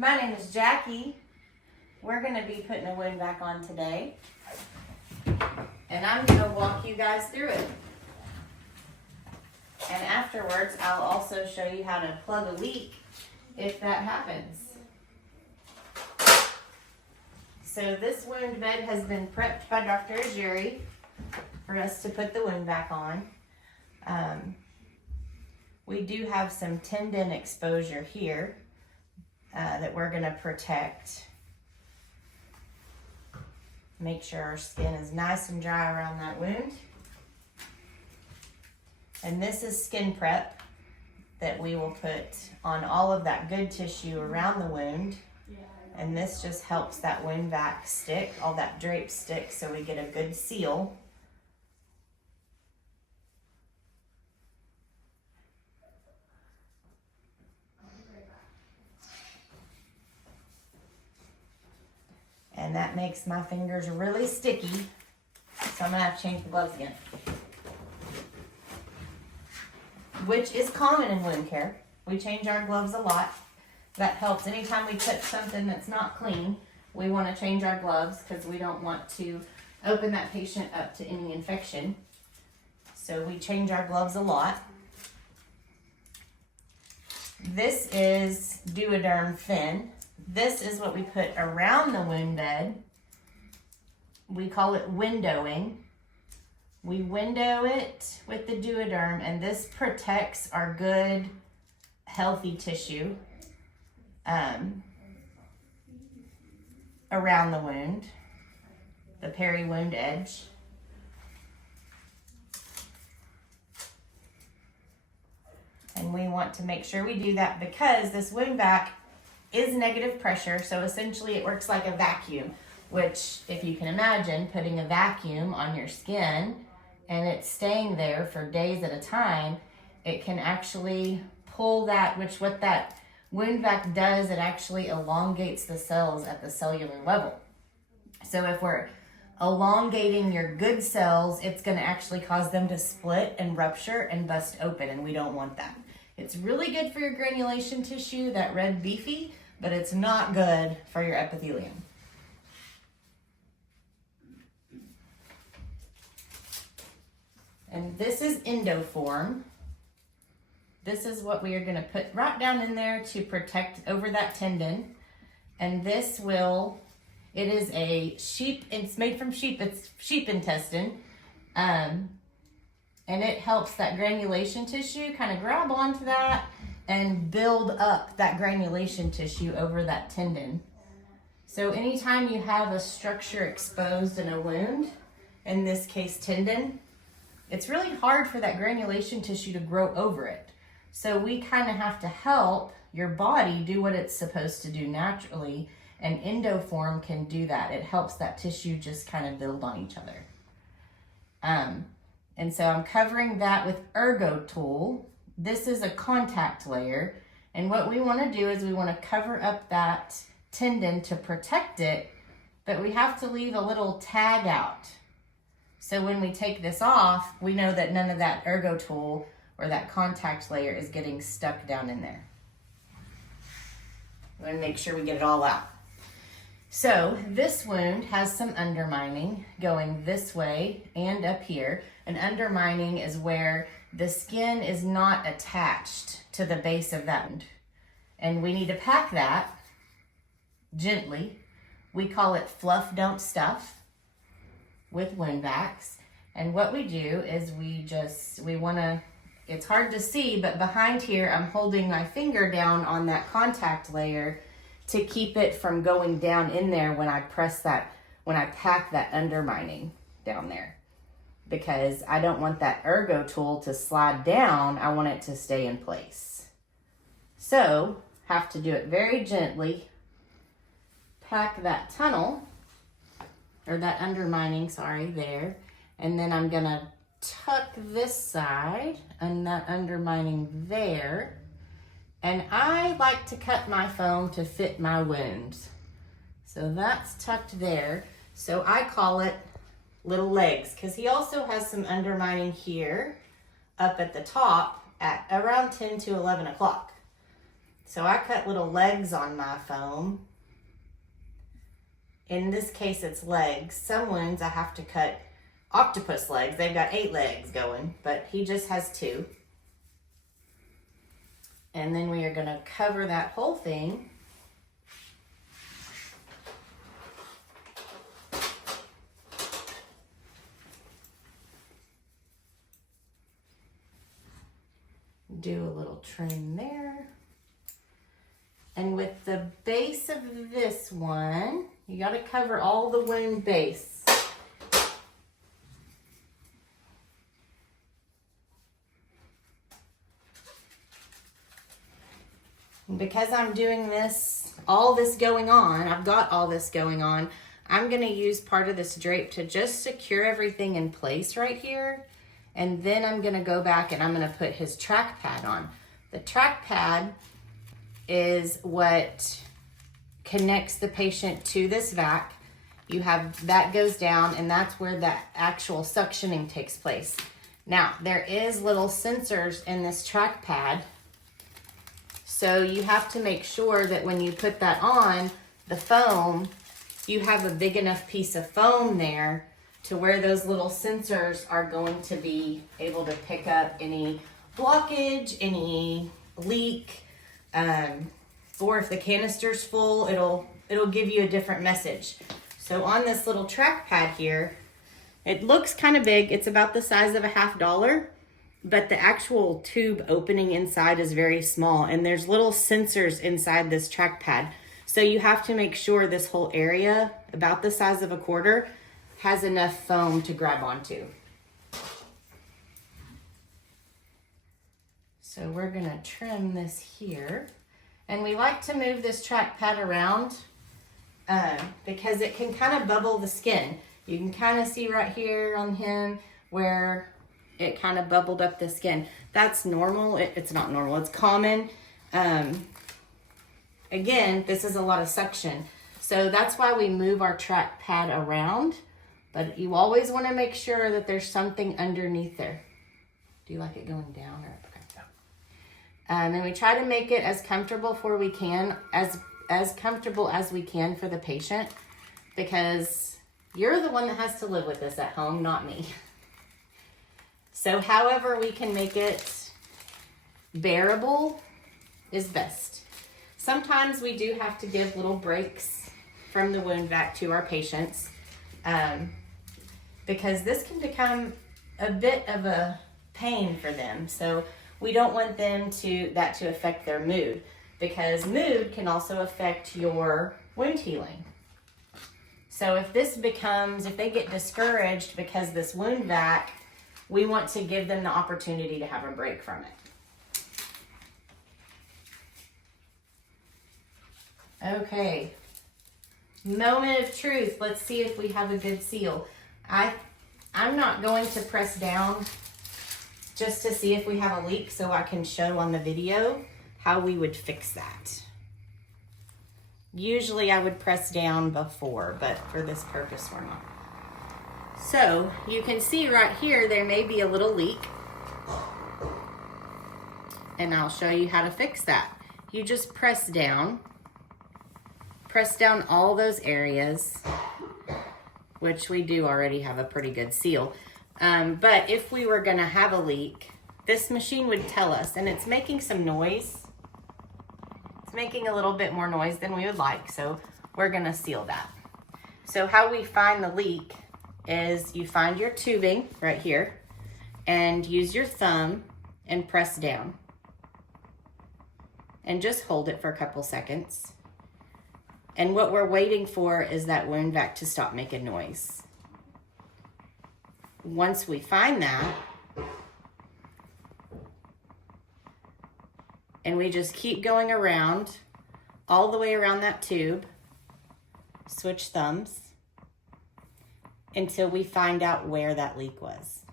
My name is Jackie. We're going to be putting a WoundVac on today. And I'm going to walk you guys through it. And afterwards, I'll also show you how to plug a leak if that happens. So this wound bed has been prepped by Dr. Jacki for us to put the WoundVac on. We do have some tendon exposure here that we're going to protect. Make sure our skin is nice and dry around that wound. And this is skin prep that we will put on all of that good tissue around the wound. And this just helps that WoundVac stick, all that drape stick, so we get a good seal. And that makes my fingers really sticky, so I'm gonna have to change the gloves again. Which is common in wound care. We change our gloves a lot. That helps. Anytime we touch something that's not clean, we want to change our gloves because we don't want to open that patient up to any infection. So we change our gloves a lot. This is Duoderm Thin. This is what we put around the wound bed. We call it windowing. We window it with the Duoderm, and this protects our good, healthy tissue around the wound, the peri-wound edge. And we want to make sure we do that because this WoundVac is negative pressure, so essentially it works like a vacuum, which, if you can imagine, putting a vacuum on your skin and it's staying there for days at a time, it can actually pull that, which what that WoundVac does, it actually elongates the cells at the cellular level. So if we're elongating your good cells, it's going to actually cause them to split and rupture and bust open, and we don't want that. It's really good for your granulation tissue, that red beefy, but it's not good for your epithelium. And this is Endoform. This is what we are going to put right down in there to protect over that tendon. And this will, it is a sheep, it's made from sheep, it's sheep intestine. And it helps that granulation tissue kind of grab onto that and build up that granulation tissue over that tendon. So anytime you have a structure exposed in a wound, in this case tendon, it's really hard for that granulation tissue to grow over it. So we kind of have to help your body do what it's supposed to do naturally, and Endoform can do that. It helps that tissue just kind of build on each other. And so I'm covering that with Ergo Tool. This is a contact layer, and what we want to do is we want to cover up that tendon to protect it, but we have to leave a little tag out. So when we take this off, we know that none of that Ergo Tool or that contact layer is getting stuck down in there. We want to make sure we get it all out. So this wound has some undermining going this way and up here. And undermining is where the skin is not attached to the base of that wound. And we need to pack that gently. We call it fluff, don't stuff with WoundVacs. And what we do is we want to, it's hard to see, but behind here, I'm holding my finger down on that contact layer to keep it from going down in there when I press that, when I pack that undermining down there. Because I don't want that Ergo Tool to slide down, I want it to stay in place. So, have to do it very gently. Pack that tunnel, or that undermining, sorry, there. And then I'm gonna tuck this side and that undermining there. And I like to cut my foam to fit my wounds. So that's tucked there. So I call it little legs, because he also has some undermining here up at the top at around 10 to 11 o'clock. So I cut little legs on my foam. In this case, it's legs. Some wounds I have to cut octopus legs. They've got 8 legs going, but he just has 2. And then we are going to cover that whole thing. Do a little trim there. And with the base of this one, you got to cover all the wound base. And because I'm doing this, all this going on, I've got all this going on, I'm going to use part of this drape to just secure everything in place right here. And then I'm going to go back and I'm going to put his track pad on. The track pad is what connects the patient to this vac. You have that goes down, and that's where that actual suctioning takes place. Now, there is little sensors in this track pad, so you have to make sure that when you put that on, the foam, you have a big enough piece of foam there to where those little sensors are going to be able to pick up any blockage, any leak, or if the canister's full, it'll give you a different message. So on this little track pad here, it looks kind of big. It's about the size of a $50, but the actual tube opening inside is very small, and there's little sensors inside this track pad. So you have to make sure this whole area, about the size of a quarter, has enough foam to grab onto. So we're gonna trim this here. And we like to move this track pad around because it can kind of bubble the skin. You can kind of see right here on him where it kind of bubbled up the skin. That's normal. It's not normal, it's common. Again, this is a lot of suction. So that's why we move our track pad around. But you always want to make sure that there's something underneath there. Do you like it going down or up? Okay. And we try to make it as comfortable as comfortable as we can for the patient, because you're the one that has to live with this at home, not me. So however we can make it bearable is best. Sometimes we do have to give little breaks from the WoundVac to our patients. Because this can become a bit of a pain for them. So we don't want them that to affect their mood, because mood can also affect your wound healing. So if they get discouraged because this WoundVac, we want to give them the opportunity to have a break from it. Okay. Moment of truth. Let's see if we have a good seal. I'm not going to press down just to see if we have a leak, so I can show on the video how we would fix that. Usually I would press down before, but for this purpose we're not. So you can see right here there may be a little leak, and I'll show you how to fix that. You just press down all those areas, which we do already have a pretty good seal. But if we were gonna have a leak, this machine would tell us, and it's making some noise. It's making a little bit more noise than we would like, so we're gonna seal that. So how we find the leak is you find your tubing right here and use your thumb and press down. And just hold it for a couple seconds. And what we're waiting for is that WoundVac to stop making noise. Once we find that, and we just keep going around, all the way around that tube, switch thumbs, until we find out where that leak was.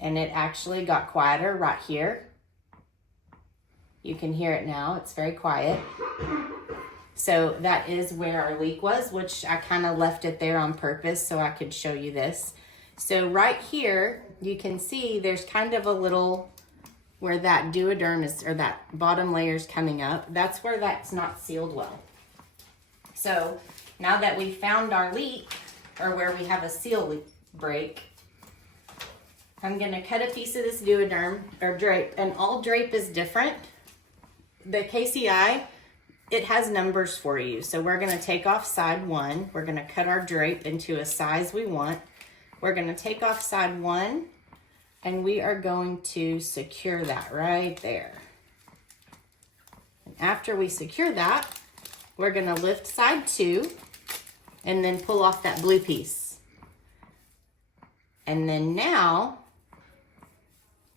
And it actually got quieter right here. You can hear it now, it's very quiet. So that is where our leak was, which I kind of left it there on purpose so I could show you this. So right here, you can see there's kind of a little, where that duoderm is, or that bottom layer is coming up. That's where that's not sealed well. So now that we found our leak, or where we have a seal break, I'm gonna cut a piece of this duoderm, or drape, and all drape is different. The KCI, it has numbers for you. So we're gonna take off side 1. We're gonna cut our drape into a size we want. We're gonna take off side 1, and we are going to secure that right there. And after we secure that, we're gonna lift side 2 and then pull off that blue piece. And then now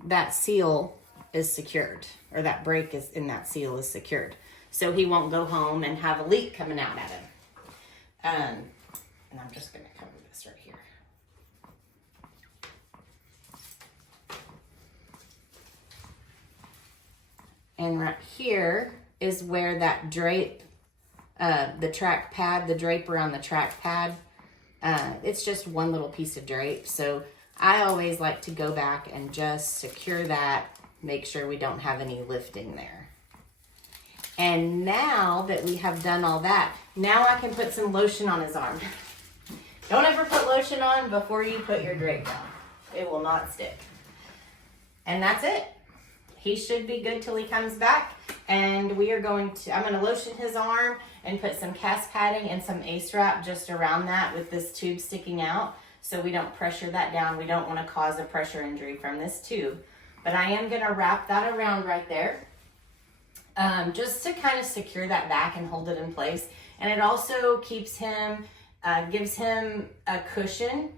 that seal is secured, or that break is in that seal is secured. So he won't go home and have a leak coming out at him. And I'm just gonna cover this right here. And right here is where that drape, the track pad, the drape around the track pad, it's just one little piece of drape. So I always like to go back and just secure that, make sure we don't have any lifting there. And now that we have done all that, now I can put some lotion on his arm. Don't ever put lotion on before you put your drape down. It will not stick. And that's it. He should be good till he comes back. And we are going to, I'm going to lotion his arm and put some cast padding and some ace wrap just around that with this tube sticking out, so we don't pressure that down. We don't want to cause a pressure injury from this tube. But I am going to wrap that around right there, just to kind of secure that back and hold it in place. And it also keeps him, gives him a cushion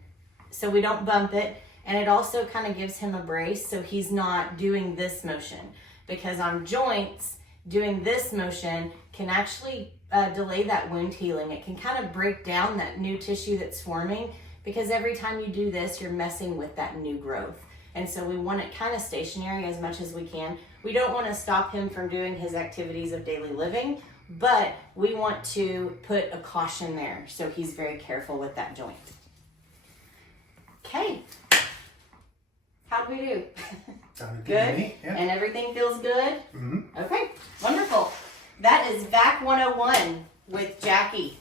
so we don't bump it. And it also kind of gives him a brace so he's not doing this motion. Because on joints, doing this motion can actually delay that wound healing. It can kind of break down that new tissue that's forming, because every time you do this, you're messing with that new growth. And so we want it kind of stationary as much as we can. We don't want to stop him from doing his activities of daily living, but we want to put a caution there so he's very careful with that joint. Okay. How'd we do? Sounded Good? to me, yeah. And everything feels good? Mm-hmm. Okay, wonderful. That is VAC 101 with Jacki.